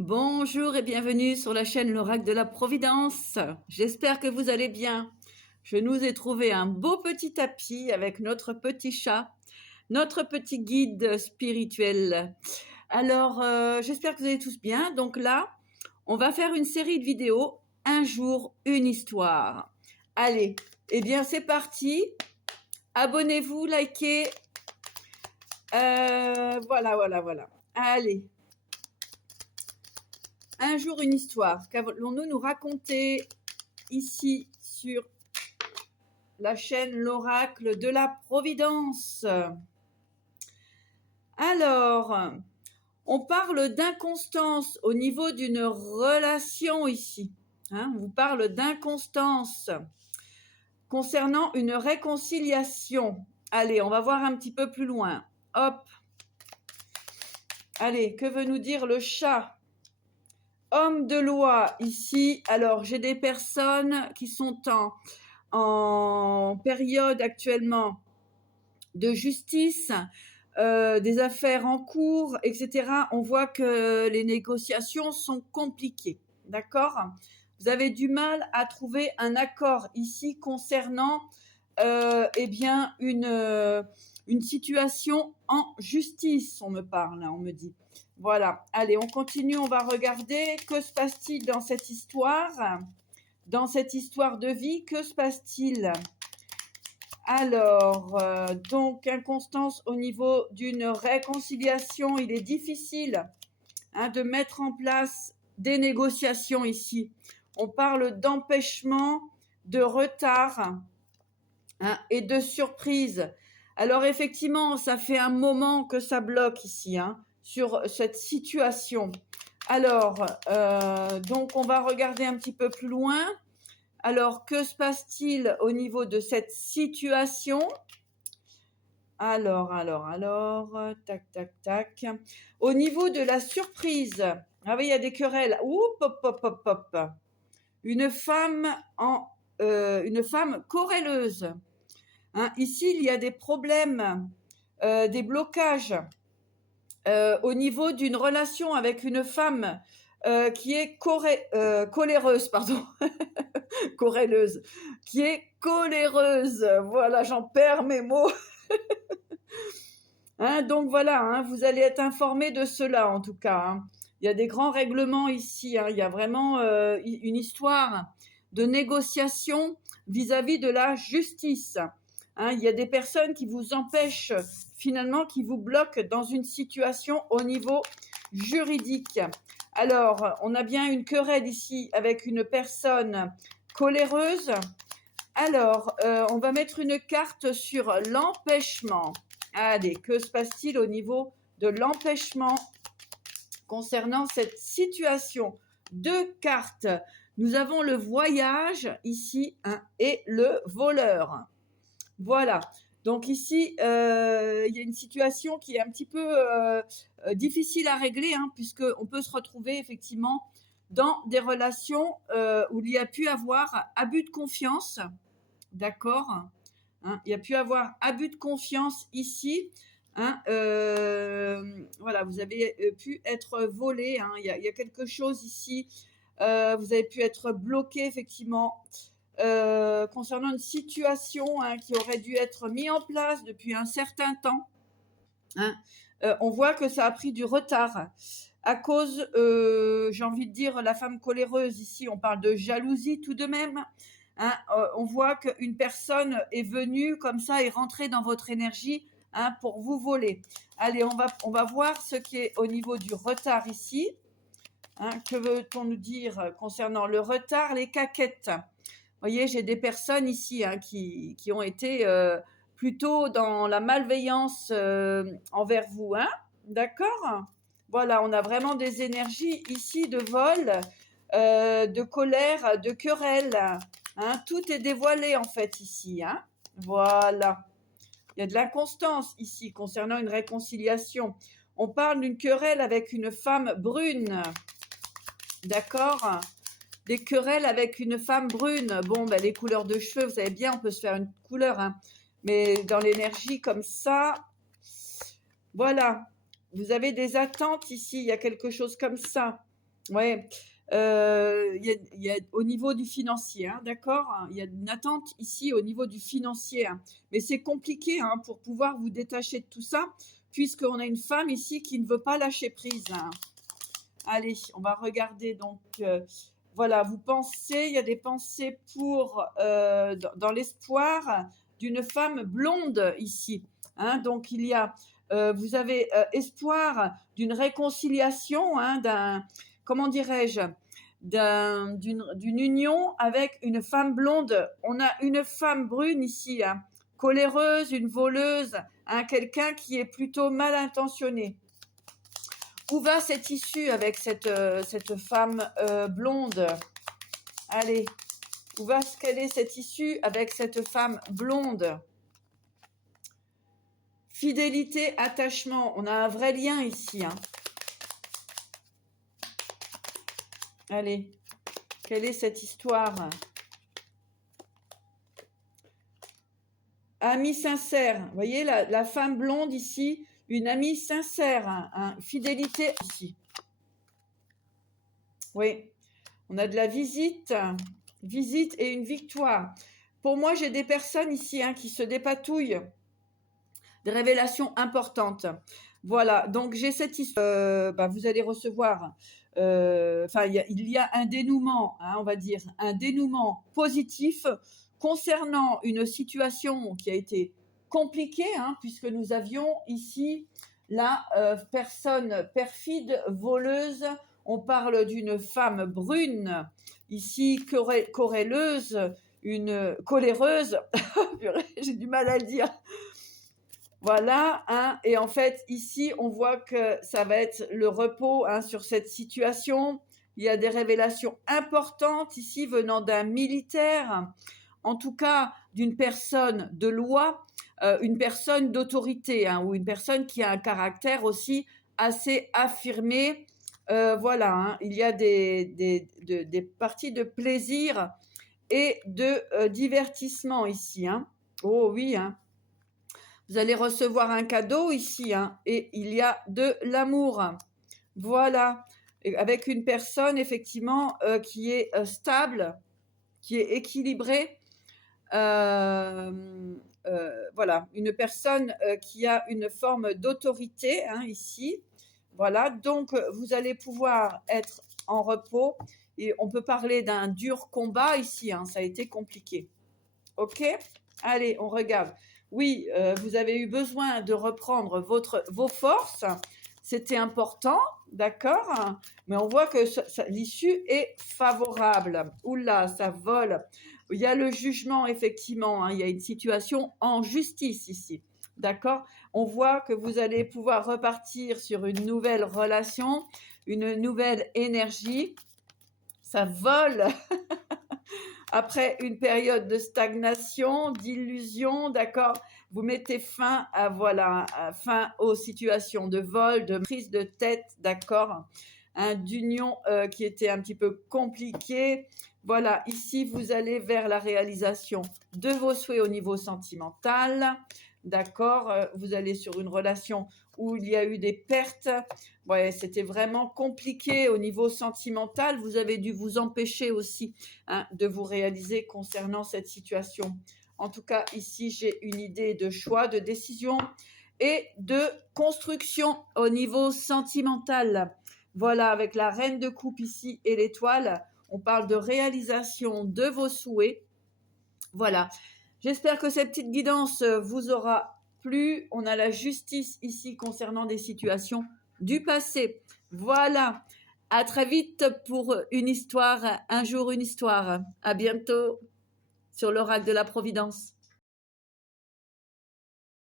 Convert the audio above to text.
Bonjour et bienvenue sur la chaîne L'Oracle de la Providence. J'espère que vous allez bien. Je nous ai trouvé un beau petit tapis avec notre petit chat, notre petit guide spirituel. Alors, j'espère que vous allez tous bien. Donc là, on va faire une série de vidéos, un jour, une histoire. Allez, eh bien c'est parti. Abonnez-vous, likez. Voilà. Allez. Un jour, une histoire. Qu'allons-nous nous raconter ici sur la chaîne L'Oracle de la Providence? Alors, on parle d'inconstance au niveau d'une relation ici. On vous parle d'inconstance concernant une réconciliation. Allez, on va voir un petit peu plus loin. Hop. Allez, que veut nous dire le chat? Homme de loi ici. Alors, j'ai des personnes qui sont en période actuellement de justice, des affaires en cours, etc. On voit que les négociations sont compliquées. D'accord? Vous avez du mal à trouver un accord ici concernant eh bien une situation en justice, on me parle, on me dit. Voilà, allez, on continue, on va regarder. Que se passe-t-il dans cette histoire? Dans cette histoire de vie, que se passe-t-il? Alors, donc, inconstance au niveau d'une réconciliation, il est difficile de mettre en place des négociations ici. On parle d'empêchement, de retard et de surprise. Alors, effectivement, ça fait un moment que ça bloque ici, sur cette situation. Alors, donc, on va regarder un petit peu plus loin. Alors, que se passe-t-il au niveau de cette situation? Alors, tac. Au niveau de la surprise, ah oui, il y a des querelles. Ouh, pop. Une femme querelleuse. Ici, il y a des problèmes, des blocages au niveau d'une relation avec une femme qui est coléreuse, pardon, querelleuse, qui est coléreuse. Voilà, j'en perds mes mots. Donc voilà, vous allez être informés de cela en tout cas. Il y a des grands règlements ici. Il y a vraiment une histoire de négociation vis-à-vis de la justice. Il y a des personnes qui vous empêchent finalement, qui vous bloquent dans une situation au niveau juridique. Alors, on a bien une querelle ici avec une personne coléreuse. Alors, on va mettre une carte sur l'empêchement. Allez, que se passe-t-il au niveau de l'empêchement concernant cette situation? Deux cartes. Nous avons le voyage ici et le voleur. Voilà. Donc ici, il y a une situation qui est un petit peu difficile à régler, puisqu'on peut se retrouver effectivement dans des relations où il y a pu avoir abus de confiance. D'accord? Il y a pu avoir abus de confiance ici. Voilà, vous avez pu être volé. Il y a quelque chose ici. Vous avez pu être bloqué, effectivement, concernant une situation qui aurait dû être mise en place depuis un certain temps. On voit que ça a pris du retard à cause, j'ai envie de dire, la femme coléreuse. Ici, on parle de jalousie tout de même. On voit qu'une personne est venue comme ça et rentrée dans votre énergie pour vous voler. Allez, on va voir ce qui est au niveau du retard ici. Que veut-on nous dire concernant le retard? Les caquettes. Vous voyez, j'ai des personnes ici qui ont été plutôt dans la malveillance envers vous. D'accord? Voilà, on a vraiment des énergies ici de vol, de colère, de querelle. Tout est dévoilé en fait ici. Voilà. Il y a de l'inconstance ici concernant une réconciliation. On parle d'une querelle avec une femme brune. D'accord? Des querelles avec une femme brune. Bon, les couleurs de cheveux, vous savez bien, on peut se faire une couleur. Mais dans l'énergie comme ça, voilà. Vous avez des attentes ici, il y a quelque chose comme ça. Ouais. Il y a au niveau du financier, hein, d'accord? Il y a une attente ici au niveau du financier, hein. Mais c'est compliqué, hein, pour pouvoir vous détacher de tout ça, puisqu'on a une femme ici qui ne veut pas lâcher prise, hein. Allez, on va regarder donc, voilà, vous pensez, il y a des pensées pour, dans l'espoir d'une femme blonde ici, hein. Donc il y a, vous avez espoir d'une réconciliation, hein, comment dirais-je, d'une union avec une femme blonde. On a une femme brune ici, hein, coléreuse, une voleuse, hein, quelqu'un qui est plutôt mal intentionné. Où va cette issue avec cette femme blonde? Allez, quelle est cette issue avec cette femme blonde? Fidélité, attachement, on a un vrai lien ici, hein. Allez, quelle est cette histoire? Ami sincère, vous voyez la femme blonde ici, une amie sincère, hein, fidélité ici. Oui, on a de la visite et une victoire. Pour moi, j'ai des personnes ici, hein, qui se dépatouillent, des révélations importantes. Voilà, donc j'ai cette histoire. Vous allez recevoir, il y a un dénouement, hein, on va dire, un dénouement positif concernant une situation qui a été compliquée, hein, puisque nous avions ici la personne perfide, voleuse. On parle d'une femme brune, ici querelleuse, une coléreuse. J'ai du mal à le dire. Voilà, hein, et en fait, ici, on voit que ça va être le repos, hein, sur cette situation. Il y a des révélations importantes ici venant d'un militaire, en tout cas d'une personne de loi, une personne d'autorité, hein, ou une personne qui a un caractère aussi assez affirmé. Voilà, hein, il y a des parties de plaisir et de divertissement ici, hein. Oh oui, hein. Vous allez recevoir un cadeau ici, hein, et il y a de l'amour. Voilà, et avec une personne effectivement qui est stable, qui est équilibrée. Voilà, une personne qui a une forme d'autorité, hein, ici. Voilà, donc vous allez pouvoir être en repos et on peut parler d'un dur combat ici, hein, ça a été compliqué. Ok? Allez, on regarde. Oui, vous avez eu besoin de reprendre vos forces. C'était important, d'accord? Mais on voit que l'issue est favorable. Oula, ça vole. Il y a le jugement, effectivement, hein, il y a une situation en justice ici. D'accord? On voit que vous allez pouvoir repartir sur une nouvelle relation, une nouvelle énergie. Ça vole. Après une période de stagnation, d'illusion, d'accord, vous mettez fin fin aux situations de vol, de prise de tête, d'accord, hein, d'union qui était un petit peu compliquée. Voilà, ici vous allez vers la réalisation de vos souhaits au niveau sentimental, d'accord. Vous allez sur une relation où il y a eu des pertes. Ouais, c'était vraiment compliqué au niveau sentimental. Vous avez dû vous empêcher aussi, hein, de vous réaliser concernant cette situation. En tout cas, ici, j'ai une idée de choix, de décision et de construction au niveau sentimental. Voilà, avec la reine de coupe ici et l'étoile, on parle de réalisation de vos souhaits. Voilà, j'espère que cette petite guidance vous aura plu. On a la justice ici concernant des situations du passé. Voilà, à très vite pour une histoire, un jour une histoire. À bientôt sur l'oracle de la Providence.